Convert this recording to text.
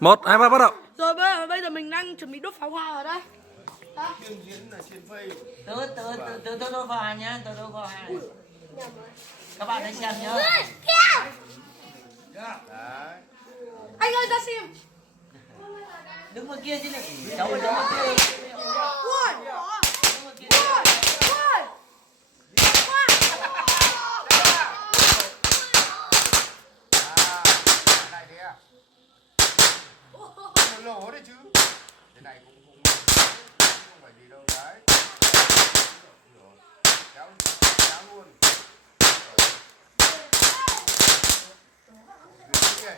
1, 2, 3 bắt đầu. Rồi bây giờ mình đang chuẩn bị đốt pháo hoa ở đây. Chuyên diễn là trên phây. Tớ đốt vào hàng nhá, tớ đốt vào hàng. Các bạn hãy xem nhá. Đấy. Anh ơi ra xem. Đứng ngoài kia chứ này. Cháu đứng ngoài kia. Ui. Này thế à? Một lỗ đấy chứ. Thế này cũng không phải gì đâu đấy. Kéo luôn. Rồi.